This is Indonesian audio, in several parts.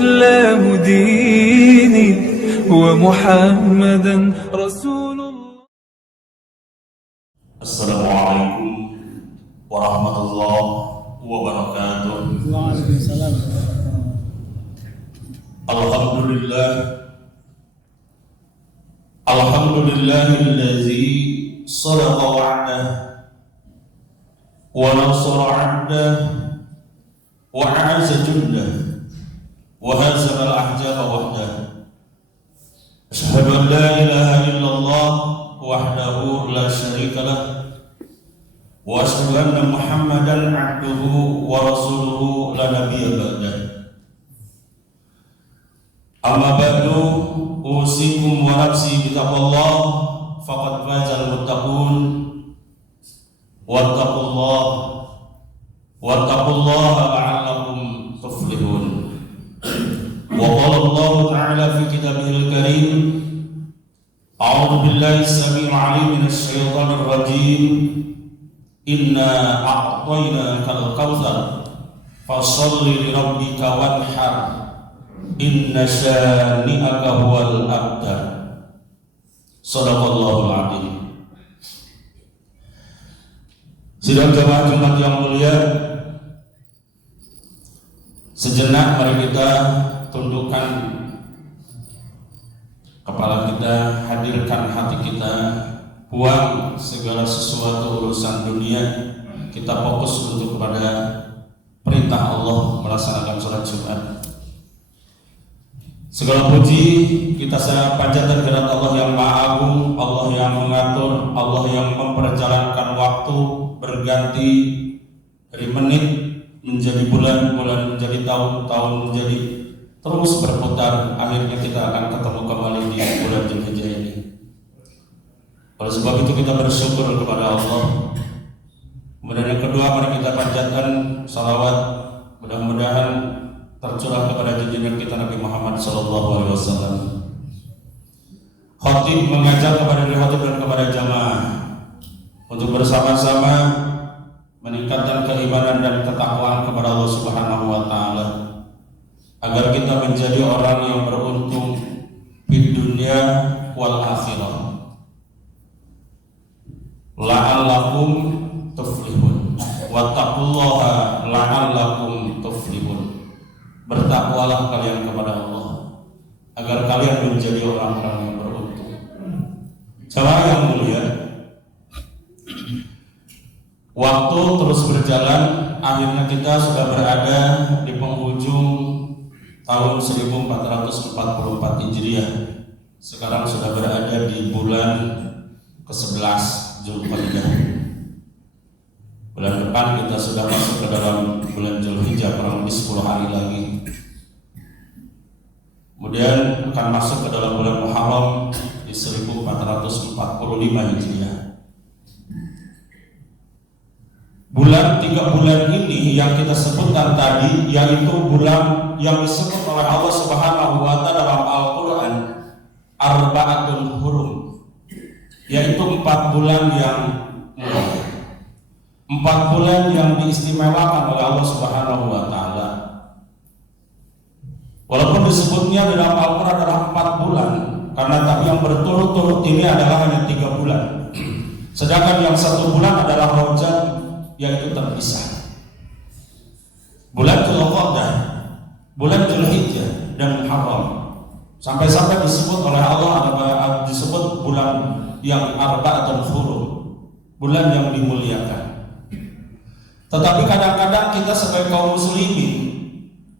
الإسلام ديني ومحمدا رسول الله. السلام عليكم ورحمة الله وبركاته. وعليكم السلام. الحمد لله الذي صدق وعده ونصر عبده وأعز جنده وهزم الأحزاب وحده. أشهد أن لا إله إلا الله وحده لا شريك له وأشهد أن محمدا عبده ورسوله لا نبي بعده. أما بعد أوصيكم ونفسي بتقوى الله فقد فاز المتقون. واتقوا الله لعلكم تفلحون. وقال الله تعالى في كتابه الكريم: أعوذ بالله السميع العليم من الشيطان الرجيم. إنا أعطيناك الكوثر فصل لربك وانحر إن شانئك هو الأبتر. Shadaqallahul adzim. Sidang jamaah Jumat yang mulia, sejenak mari kita tundukkan kepala kita, hadirkan hati kita, buang segala sesuatu urusan dunia, kita fokus untuk kepada perintah Allah, melaksanakan sholat Jumat. Segala puji kita panjatkan kepada Allah yang Maha Agung, Allah yang mengatur, Allah yang memperjalankan waktu berganti dari menit menjadi bulan, bulan menjadi tahun, tahun menjadi terus berputar. Akhirnya kita akan ketemu kembali di bulan Dzulhijjah ini. Oleh sebab itu kita bersyukur kepada Allah. Kemudian yang kedua, mari kita panjatkan salawat, mudah-mudahan tercurah kepada junjungan kita Nabi Muhammad SAW. Khatib mengajak kepada khatib dan kepada jamaah untuk bersama-sama meningkatkan keimanan dan ketakwaan kepada Allah Subhanahu wa taala, agar kita menjadi orang yang beruntung di dunia wal akhirah. La'allakum tuflihun. Wattaqullaha la'allakum tuflihun. Bertakwalah kalian kepada Allah agar kalian menjadi orang-orang yang beruntung. Jamaah yang mulia, waktu terus berjalan. Akhirnya kita sudah berada di penghujung tahun 1444 Hijriah. Sekarang sudah berada di bulan ke-11 Dzulqa'dah. Bulan depan kita sudah masuk ke dalam bulan Dzulhijjah, kurang lebih 10 hari lagi. Kemudian akan masuk ke dalam bulan Muharram di 1445 Hijriah. Tiga bulan ini yang kita sebutkan tadi, yaitu bulan yang disebut oleh Allah Subhanahu wa taala dalam Al-Qur'an Arba'atul Hurum, yaitu 4 bulan yang mulia. 4 bulan yang diistimewakan oleh Allah Subhanahu wa taala. Walaupun disebutnya di dalam Al-Qur'an adalah 4 bulan, karena tapi yang berturut-turut ini adalah hanya 3 bulan. Sedangkan yang 1 bulan adalah Rajab, yaitu terpisah. Bulan Dzulqa'dah, bulan Dzulhijjah dan Muharram. Sampai-sampai disebut oleh Allah disebut bulan yang Arba'atul Hurum, bulan yang dimuliakan. Tetapi kadang-kadang kita sebagai kaum muslimin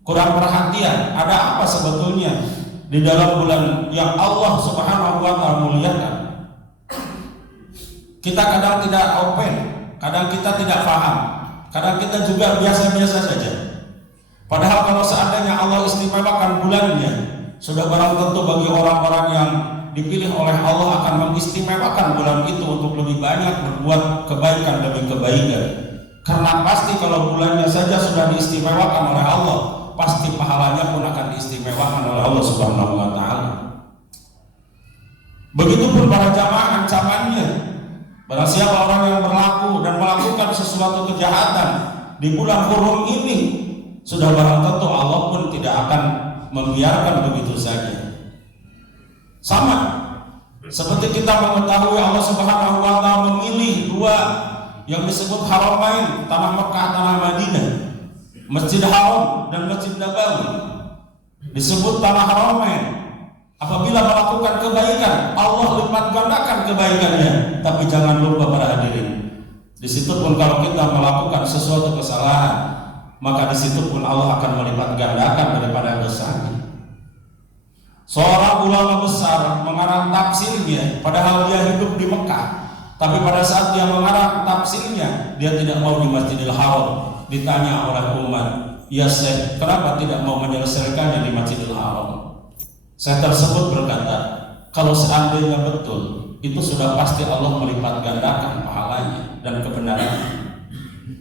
kurang perhatian, ada apa sebetulnya di dalam bulan yang Allah Subhanahu wa taala muliakan. Kita kadang tidak open, kadang kita tidak paham, kadang kita juga biasa-biasa saja. Padahal kalau seandainya Allah istimewakan bulannya, sudah barang tentu bagi orang-orang yang dipilih oleh Allah akan mengistimewakan bulan itu untuk lebih banyak berbuat kebaikan demi kebaikan. Karena pasti kalau bulannya saja sudah diistimewakan oleh Allah, pasti pahalanya pun akan diistimewakan oleh Allah Subhanahu wa taala. Begitupun para jamaah ancamannya. Barang siapa orang yang berlaku dan melakukan sesuatu kejahatan di bulan hurum ini, sudah barang tentu Allah pun tidak akan membiarkan begitu saja. Sama seperti kita mengetahui Allah Subhanahu wa taala memilih dua yang disebut Haramain, tanah Mekah, tanah Madinah, Masjid Haram dan Masjid Nabawi. Disebut tanah Haramain. Apabila melakukan kebaikan, Allah lipat gandakan kebaikannya. Tapi jangan lupa para hadirin, di situ pun kalau kita melakukan sesuatu kesalahan, maka di situ pun Allah akan melipat gandakan daripada dosanya. Seorang ulama besar mengarang tafsirnya, padahal dia hidup di Mekah, tapi pada saat dia mengarang tafsirnya, dia tidak mau di Masjidil Haram. Ditanya oleh umat, ya Syekh, kenapa tidak mau menyelesaikannya di Masjidil Haram? Syekh tersebut berkata, kalau seandainya betul, itu sudah pasti Allah melipat gandakan pahalanya dan kebenarannya.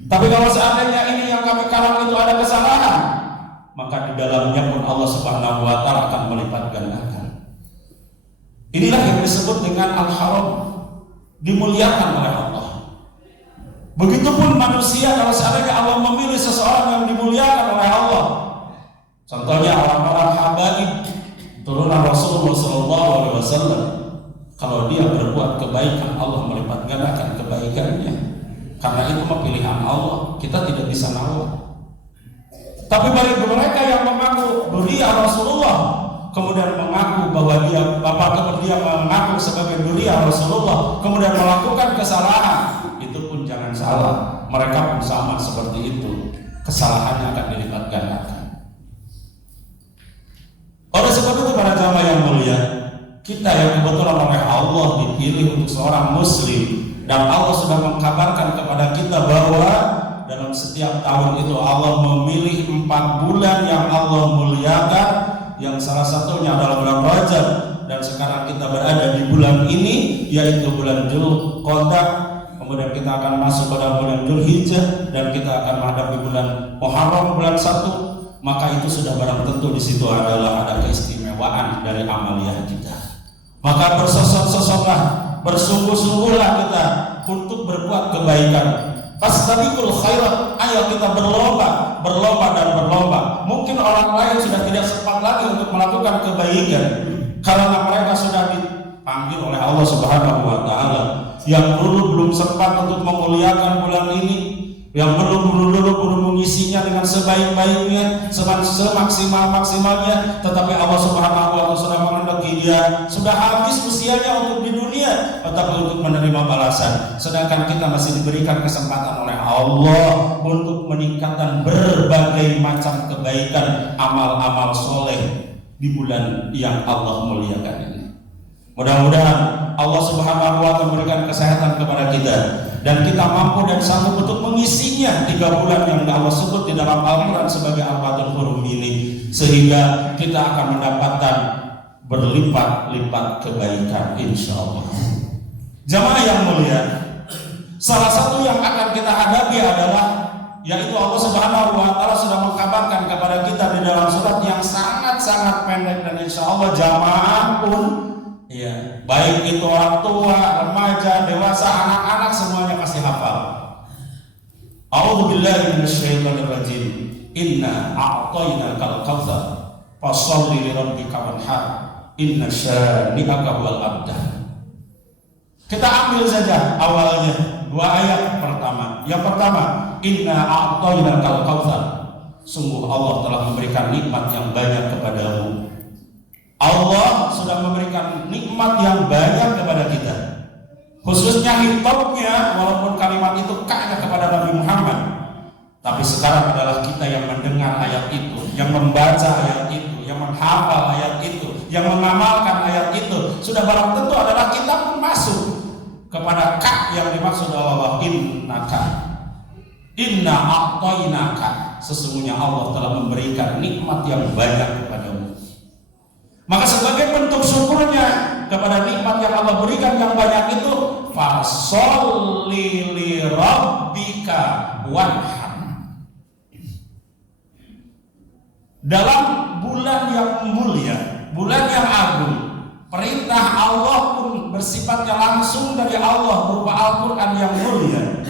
Tapi kalau seandainya ini yang kami karang itu ada kesalahan, maka di dalamnya pun Allah Subhanahu wa taala akan melipat gandakan. Inilah yang disebut dengan Al-Haram, dimuliakan oleh Allah. Begitupun manusia, kalau seandainya Allah memilih seseorang yang dimuliakan oleh Allah, contohnya orang-orang habaib turunan Rasulullah SAW, kalau dia berbuat kebaikan, Allah melipat gandakan kebaikannya. Karena itu pilihan Allah, kita tidak bisa nawar. Tapi bagi mereka yang mengaku dia Rasulullah, kemudian mengaku bahwa dia mengaku sebagai dia Rasulullah, kemudian melakukan kesalahan, itu pun jangan salah, mereka pun sama seperti itu, kesalahannya akan dilipat gandakan. Oleh sebab itu para jamaah yang mulia, kita yang kebetulan oleh Allah dipilih untuk seorang muslim, dan Allah sudah mengkabarkan kepada kita bahwa dalam setiap tahun itu Allah memilih 4 bulan yang Allah muliakan, yang salah satunya adalah bulan Rajab, dan sekarang kita berada di bulan ini, yaitu bulan Dzulqa'dah. Kemudian kita akan masuk pada bulan Dzulhijjah, dan kita akan menghadapi bulan Muharram, bulan 1. Maka itu sudah barang tentu di situ adalah ada keistimewaan dari amaliyah kita. Maka bersosok-sosoklah, bersungguh-sungguhlah kita untuk berbuat kebaikan. Fastabiqul khairat, ayo kita berlomba dan berlomba. Mungkin orang lain sudah tidak sempat lagi untuk melakukan kebaikan karena mereka sudah dipanggil oleh Allah Subhanahu wa taala. Yang dulu belum sempat untuk memuliakan bulan ini, yang belum mengisinya dengan sebaik-baiknya, semaksimal-maksimalnya, tetapi Allah Subhanahu wa taala sudah menghendaki dia sudah habis usianya untuk di dunia, tetapi untuk menerima balasan. Sedangkan kita masih diberikan kesempatan oleh Allah untuk meningkatkan berbagai macam kebaikan, amal-amal soleh di bulan yang Allah muliakan ini. Mudah-mudahan Allah Subhanahu wa taala memberikan kesehatan kepada kita, dan kita mampu dan sanggup untuk mengisinya 3 bulan yang Allah sebut di dalam Al-Quran sebagai Al-Fatul Hurum ini, sehingga kita akan mendapatkan berlipat-lipat kebaikan insyaallah. Jamaah yang mulia, salah satu yang akan kita hadapi adalah, yaitu Allah Subhanahu wa taala sudah mengkabarkan kepada kita di dalam surat yang sangat-sangat pendek, dan insyaallah jamaah pun ya, baik itu orang tua, remaja, dewasa, anak-anak, semuanya pasti hafal. A'udzu billahi minasyaitonir rajim. Inna a'tainakal kautsar fasholli li rabbika wanhar. Inna syani'aka huwal abtar. Kita ambil saja awalnya 2 ayat pertama. Yang pertama, inna a'tainakal kautsar. Sungguh Allah telah memberikan nikmat yang banyak kepadamu. Allah sudah memberikan nikmat yang banyak kepada kita, khususnya hitopnya, walaupun kalimat itu kaknya kepada Nabi Muhammad, tapi sekarang adalah kita yang mendengar ayat itu, yang membaca ayat itu, yang menghafal ayat itu, yang mengamalkan ayat itu. Sudah barang tentu adalah kita pun masuk kepada kak yang dimaksud Allah, innaka, inna a'tainaka, sesungguhnya Allah telah memberikan nikmat yang banyak kepadamu. Maka sebagai bentuk syukurnya kepada nikmat yang Allah berikan yang banyak itu, fasholli li rabbika wanhar. Dalam bulan yang mulia, bulan yang agung, perintah Allah pun bersifatnya langsung dari Allah berupa Al-Quran yang mulia,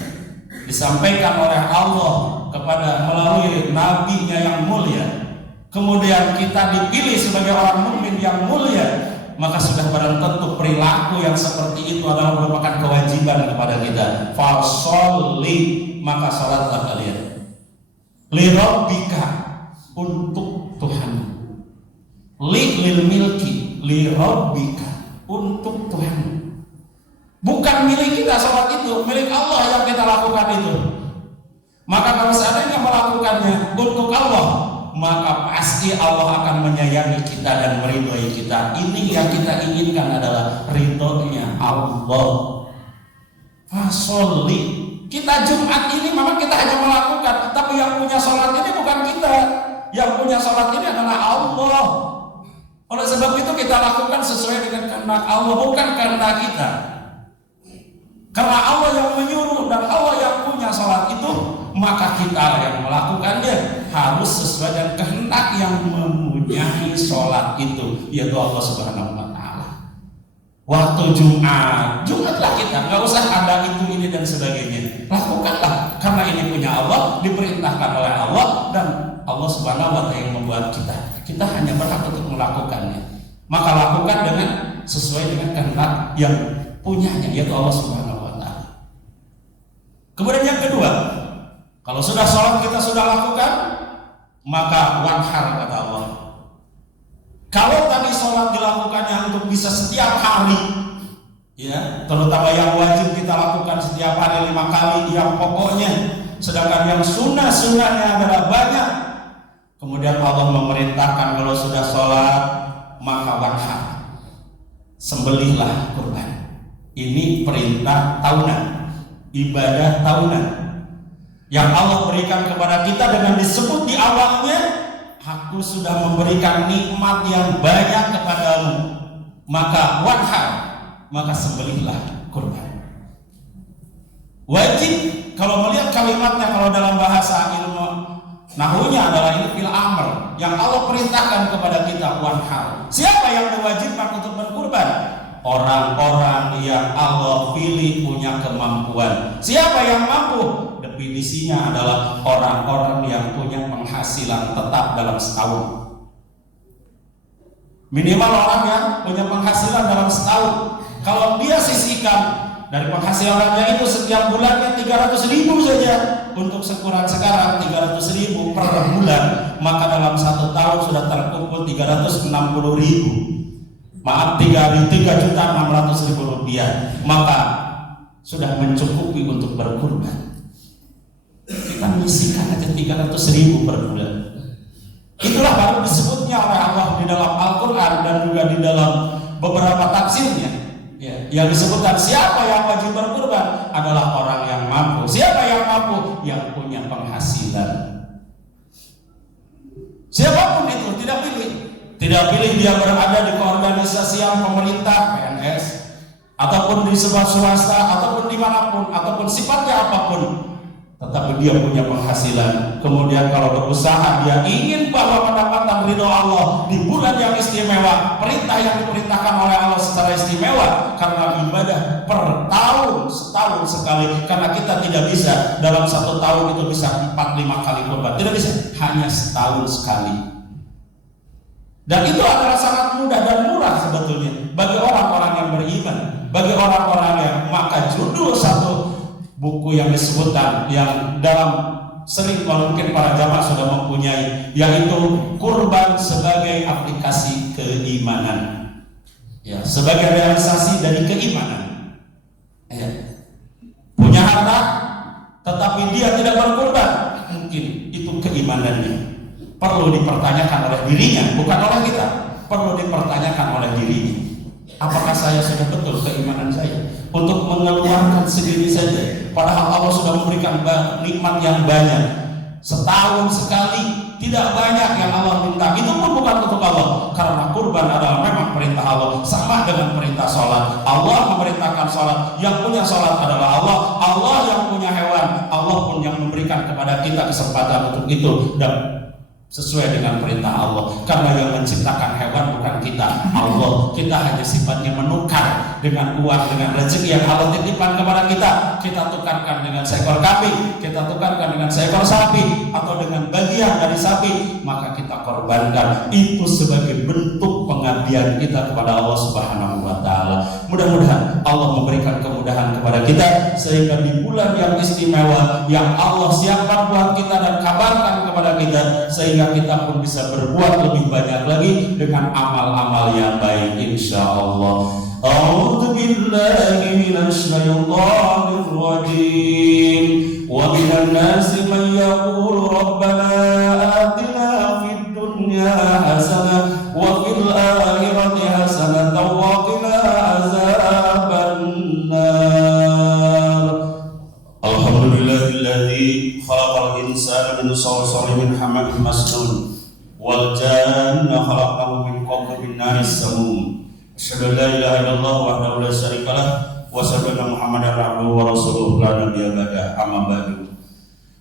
disampaikan oleh Allah kepada melalui nabinya yang mulia. kemudian kita dipilih sebagai orang mukmin yang mulia, maka sudah barang tentu perilaku yang seperti itu adalah merupakan kewajiban kepada kita. Fasholli, maka salatlah kalian. Li rabbika, untuk Tuhan. Lil milki, li rabbika, untuk Tuhan. Bukan milik kita salat itu, milik Allah yang kita lakukan itu. Maka kalau seandainya melakukannya untuk Allah, maka pasti Allah akan menyayangi kita dan meridhoi kita. Ini yang kita inginkan adalah ridhonya Allah. Fasholli, kita Jumat ini memang kita hanya melakukan, tapi yang punya sholat ini bukan kita. Yang punya sholat ini adalah Allah. Oleh sebab itu kita lakukan sesuai dengan kehendak Allah, bukan kehendak kita. Karena Allah yang menyuruh dan Allah yang punya sholat itu, maka kita yang melakukannya harus sesuai dengan kehendak yang mempunyai sholat itu, yaitu Allah Subhanahu wa Ta'ala. Waktu Jumatlah kita, nggak usah ada itu, ini dan sebagainya. Lakukanlah, karena ini punya Allah, diperintahkan oleh Allah, dan Allah Subhanahu wa Ta'ala yang membuat kita. Kita hanya berhak untuk melakukannya. Maka lakukan dengan sesuai dengan kehendak yang punyanya, yaitu Allah Subhanahu. Kemudian yang kedua, kalau sudah sholat kita sudah lakukan, maka wanhar, kata Allah. Kalau tadi sholat dilakukannya untuk bisa setiap hari, ya, terutama yang wajib kita lakukan setiap hari 5 kali yang pokoknya, sedangkan yang sunnahnya adalah banyak. Kemudian Allah memerintahkan kalau sudah sholat maka wanhar, sembelihlah kurban. Ini perintah tahunan, ibadah tahunan yang Allah berikan kepada kita dengan disebut di awalnya, aku sudah memberikan nikmat yang banyak kepadamu, maka wanhar, maka sembelihlah kurban. Wajib, kalau melihat kalimatnya, kalau dalam bahasa ilmu nahunya adalah ini fil amr, yang Allah perintahkan kepada kita wanhar. Siapa yang diwajibkan untuk berkurban? Orang-orang yang Allah pilih punya kemampuan. Siapa yang mampu? Definisinya adalah orang-orang yang punya penghasilan tetap dalam setahun. Minimal orang yang punya penghasilan dalam setahun. Kalau dia sisihkan dari penghasilannya itu setiap bulannya 300.000 saja, untuk ukuran sekarang 300.000 per bulan, maka dalam 1 tahun sudah terkumpul 360.000. Maaf, 3.600.000 rupiah, maka sudah mencukupi untuk berkurban. Kita menyisihkan aja 300.000 per bulan. Itulah baru disebutnya oleh Allah di dalam Al-Quran dan juga di dalam beberapa tafsirnya, ya, yang disebutkan siapa yang wajib berkurban adalah orang yang mampu. Siapa yang mampu? Yang punya penghasilan. Siapapun itu, tidak pilih. Tidak pilih dia berada di keorganisasi yang pemerintah, PNS, ataupun di sebuah swasta, ataupun dimanapun, ataupun sifatnya apapun, tetapi dia punya penghasilan. Kemudian kalau berusaha, dia ingin bahwa pendapatan ridho Allah di bulan yang istimewa, perintah yang diperintahkan oleh Allah secara istimewa, karena ibadah per tahun, setahun sekali. Karena kita tidak bisa dalam 1 tahun itu bisa 4-5 kali kurban, tidak bisa, hanya setahun sekali. Dan itu adalah sangat mudah dan murah sebetulnya bagi orang-orang yang beriman, bagi orang-orang yang, maka judul satu buku yang disebutkan, yang dalam sering mungkin para jamaah sudah mempunyai, yaitu kurban sebagai aplikasi keimanan, ya, sebagai realisasi dari keimanan, ya. Punya harta tetapi dia tidak berkurban, mungkin itu keimanannya perlu dipertanyakan oleh dirinya, bukan oleh kita. Perlu dipertanyakan oleh dirinya. Apakah saya sudah betul keimanan saya untuk mengeluarkan sendiri saja, padahal Allah sudah memberikan nikmat yang banyak. Setahun sekali, tidak banyak yang Allah minta. Itu pun bukan untuk Allah, karena kurban adalah memang perintah Allah, sama dengan perintah sholat. Allah memerintahkan sholat, yang punya sholat adalah Allah. Allah yang punya hewan, Allah pun yang memberikan kepada kita kesempatan untuk itu, dan sesuai dengan perintah Allah. Karena yang menciptakan hewan bukan kita, Allah. Kita hanya sifatnya menukar dengan uang, dengan rezeki yang Allah titipkan kepada kita tukarkan dengan seekor kambing, kita tukarkan dengan seekor sapi, atau dengan bagian dari sapi, maka kita korbankan. Itu sebagai bentuk pengabdian kita kepada Allah Subhanahu wa Ta'ala. Mudah-mudahan Allah memberikan kemudahan kepada kita, sehingga di bulan yang istimewa yang Allah siapkan buat kita dan kabarkan kepada kita, sehingga kita pun bisa berbuat lebih banyak lagi dengan amal-amal yang baik, insyaallah. A'udzu billahi minasy syaithanir rajim. Wa minan nasi man yaqulu rabbana atina fid dunya hasanah wa fil akhirati hasanah wa qina azabannar. Alhamdulillahilladzi khalaqal insana min salsalin min hamain masnun wal janna khalaqahu min qabli min naris samum. Asyhadu an la ilaha illallah wahdahu la syarika lah wa asyhadu anna Muhammadar abduhu wa rasuluhu la nabiyya ba'da, amma ba'du.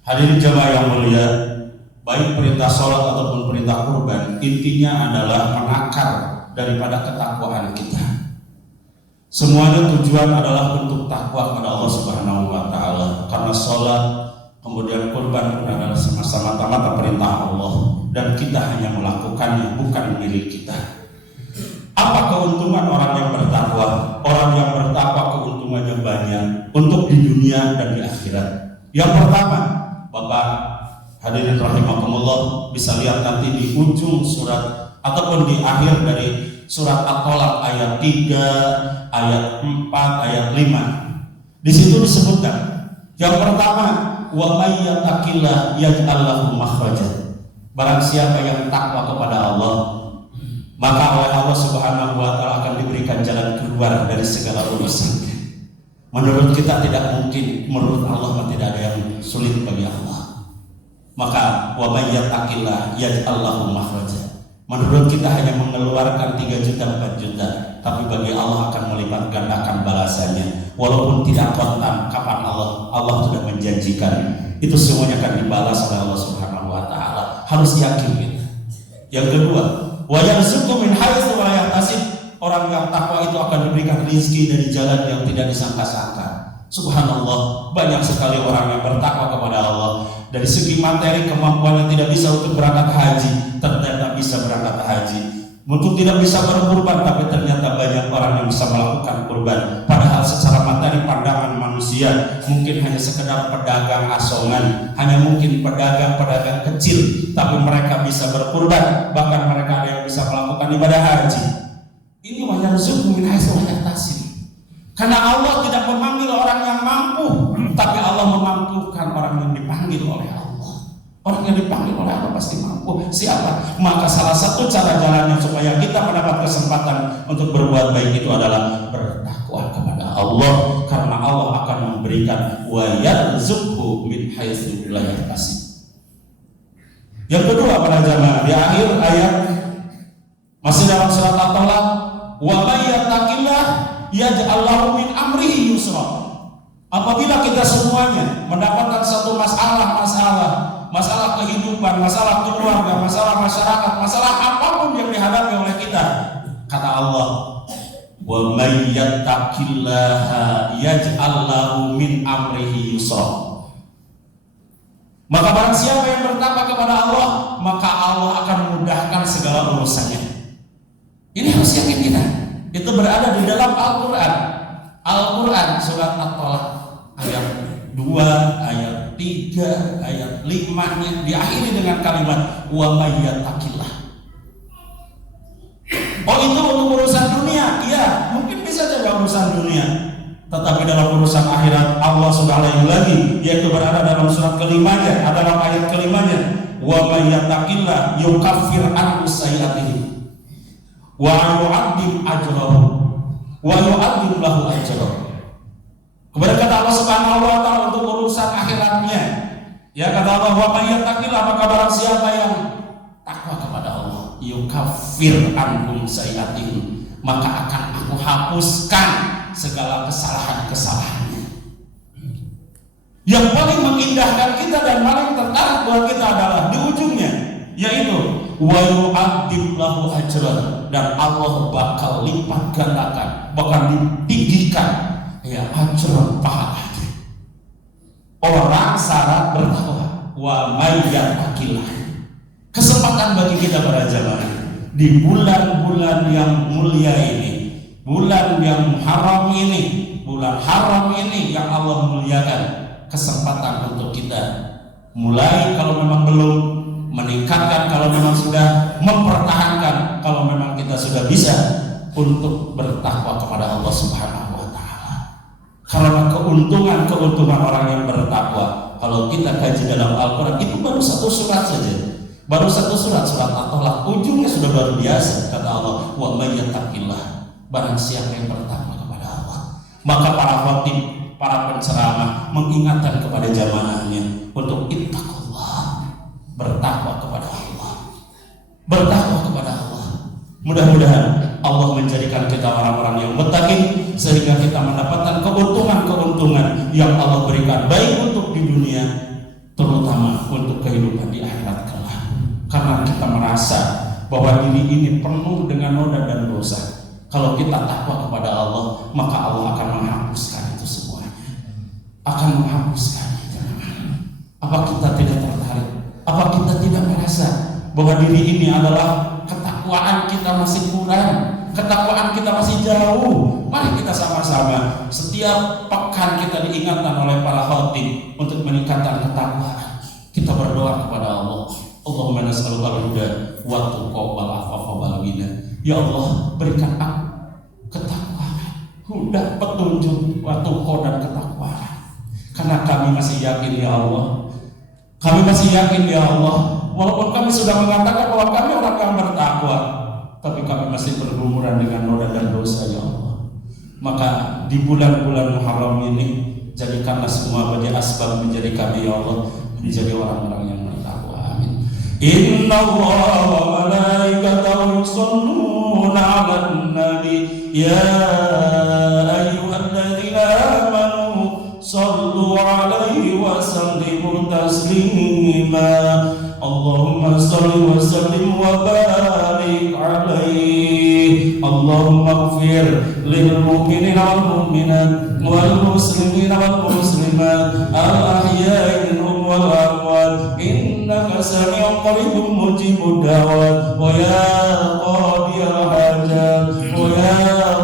Hadirin jamaah yang mulia, baik perintah salat ataupun perintah kurban, intinya adalah menakar daripada ketakwaan kita. Semuanya tujuan adalah untuk takwa kepada Allah Subhanahu wa Ta'ala. Karena salat kemudian kurban adalah semata-mata perintah Allah, dan kita hanya melakukannya, bukan milik kita. Apa keuntungan orang yang bertakwa? Orang yang bertakwa keuntungannya banyak untuk di dunia dan di akhirat. Yang pertama, Bapak hadirin rahimakumullah, bisa lihat nanti di ujung surat ataupun di akhir dari surat At-Tolaq ayat 3, ayat 4, ayat 5. Di situ disebutkan yang pertama, wa may yattaqillah yaj'al lahu makhraja. Barang siapa yang takwa kepada Allah, maka oleh Allah Subhanahu wa Ta'ala akan diberikan jalan keluar dari segala urusannya. Menurut kita tidak mungkin, menurut Allah tidak ada yang sulit bagi Allah. Maka wa may yattaqillah yaj'al lahu makhraja. Menurut kita hanya mengeluarkan 3 juta 4 juta, tapi bagi Allah akan melipat gandakan balasannya. Walaupun tidak kontan, kapan Allah sudah menjanjikan itu semuanya akan dibalas oleh Allah Subhanahu wa Ta'ala. Harus yakin gitu. Yang kedua, wa yarzuqu min haitsu la yahtasib. Orang yang takwa itu akan diberikan rezeki dari jalan yang tidak disangka-sangka. Subhanallah, banyak sekali orang yang bertakwa kepada Allah. Dari segi materi kemampuannya tidak bisa untuk berangkat haji, ternyata bisa berangkat haji. Untuk tidak bisa berkurban, tapi ternyata banyak orang yang bisa melakukan kurban. Padahal secara materi pandangan manusia mungkin hanya sekedar pedagang asongan, hanya mungkin pedagang-pedagang kecil, tapi mereka bisa berkurban. Bahkan mereka ada yang bisa melakukan ibadah haji. Ini wajar zuku min haitsu la yahtasib. Karena Allah tidak memanggil orang yang mampu, tapi Allah memampukan orang yang dipanggil oleh Allah. Orang yang dipanggil oleh Allah pasti mampu. Siapa? Maka salah satu cara jalannya supaya kita mendapat kesempatan untuk berbuat baik itu adalah bertakwa kepada Allah, karena Allah akan memberikan wa yarzuqhu min haitsu la yahtasib. Yang kedua para jamaah, di akhir ayat masih dalam surat At-Tolaq, wa may yattaqillah yaj'al lahu min amrihi yusra. Apabila kita semuanya mendapatkan satu masalah kehidupan, masalah keluarga, masalah masyarakat, masalah apapun yang dihadapi oleh kita, kata Allah, wa may yattaqillaha yaj'al lahu min amrihi yusra. Maka barang siapa yang bertakwa kepada Allah, maka Allah akan memudahkan segala urusannya. Ini harus yakin kita. Itu berada di dalam Al-Quran. Al-Quran surat At-Tolaq ayat 2, ayat 3, ayat 5-nya diakhiri dengan kalimat wa may yattaqillah. Oh, itu untuk urusan dunia? Iya, mungkin bisa jadi urusan dunia. Tetapi dalam urusan akhirat Allah sudah lain lagi, yaitu berada dalam surat kelimanya, dalam ayat kelimanya, wa may yattaqillah yukaffir anhu sayyi'atihi wa yu'addim ajrahu wa yu'addim lahu ajrahu. Kemudian kata Allah Subhanahu wa Ta'ala untuk urusan akhiratnya, ya kata Allah, wa may yattaqillah, maka barang siapa yang takwa kepada Allah, yukaffir anhum sayyi'atihim, maka akan aku hapuskan segala kesalahan-kesalahannya. Yang paling mengindahkan kita dan paling tertarik buat kita adalah di ujungnya, yaitu wa yu'addim lahu ajran, dan Allah bakal lipat gandakan bahkan ditinggikan, ya acuran pahala. Orang syarat bertakwa, wa mayyattaqillah. Kesempatan bagi kita para jamaah di bulan-bulan yang mulia ini, bulan yang haram ini, bulan haram ini yang Allah muliakan, kesempatan untuk kita mulai, kalau memang belum, meningkatkan kalau memang sudah, mempertahankan kalau memang kita sudah bisa, untuk bertakwa kepada Allah Subhanahu wa taala. Karena keuntungan orang yang bertakwa, kalau kita kaji dalam Al-Qur'an, itu baru satu surat saja. Baru satu surat At-Tolak, ujungnya sudah luar biasa. Kata Allah, wa may yattaqillah, barang siapa yang bertakwa kepada Allah. Maka para khatib, para penceramah mengingatkan kepada jamaahnya untuk ittaqullah, bertakwa kepada Allah. Bertakwa kepada Allah. Mudah-mudahan Allah menjadikan kita orang-orang yang muttaqin, sehingga kita mendapatkan keuntungan-keuntungan yang Allah berikan, baik untuk di dunia, terutama untuk kehidupan di akhirat kelak. Karena kita merasa bahwa diri ini penuh dengan noda dan dosa. Kalau kita takwa kepada Allah, maka Allah akan menghapuskan itu semuanya. Akan menghapuskan. Apa kita tidak tertarik? Apa kita tidak merasa bahwa diri ini adalah ketakwaan kita masih kurang, ketakwaan kita masih jauh? Mari kita sama-sama setiap pekan kita diingatkan oleh para khatib untuk meningkatkan ketakwaan. Kita berdoa kepada Allah. Allahumma nas'aluka al-huda wa tuqa wal afafa wal ghina. Ya Allah, berikan aku ketakwaan, huda, petunjuk, wa tuqa, dan ketakwaan. Karena kami masih yakin ya Allah. Kami masih yakin ya Allah, walaupun kami sudah mengatakan bahwa kami orang yang bertakwa, tapi kami masih bergumuran dengan noda dan dosa ya Allah. Maka di bulan-bulan Muharram ini, jadikanlah semua menjadi asbab menjadi kami ya Allah, menjadi orang-orang yang bertakwa. Amin. Inna Allah wa malaikatahu yusholluna 'alan nabi ya ayyuhalladzina amanu shallu 'alaihi wa sallimu taslima. Allahumma shalli wa sallim wa barik 'alaihi. Allahumma ighfir lil mu'minina wal mu'minat wal muslimina wal muslimat al ahya'i minhum wal amwat innaka sami'un qaribun mujibud da'wat wa ya qadiyal hajat wa ya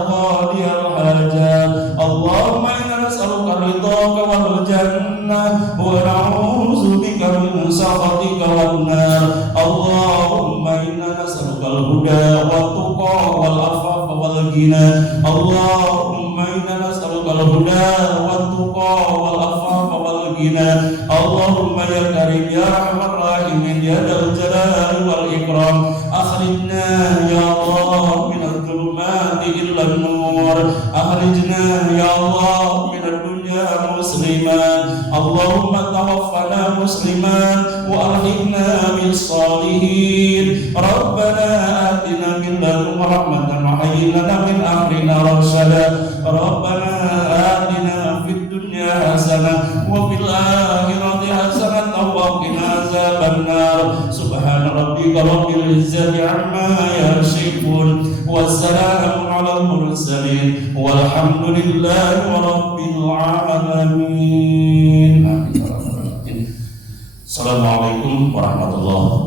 qadiyal hajat. Allahumma inna nas'aluka ridhaka wal jannah wa na'udzu bika min sakhatika wan nar. Allahumma inna nas'aluka al-huda wa tuqa wal afafa wal ghina. Allahumma inna nas'aluka al-huda wa tuqa wal afafa wal ghina. Allahumma ya karim ya arhamar rahimin ya dzal jalali wal ikram, akhrijna ya Allah min adh-dhulumati ila an-nur, akhrijna ya Allah min ad-dunya musliman. Allahumma tawaffana musliman wa alhiqna bis salihin. Rabbana atina min ladunka rahmatan wa hayyi lana min amrina rashada. Rabbana atina fid dunya hasanah wa fil akhirati hasanah wa qina azabannar. Subhana rabbika rabbil izzati amma yasifun wa salamun alal mursalin walhamdulillahi rabbil alamin. Assalamualaikum warahmatullahi wabarakatuh.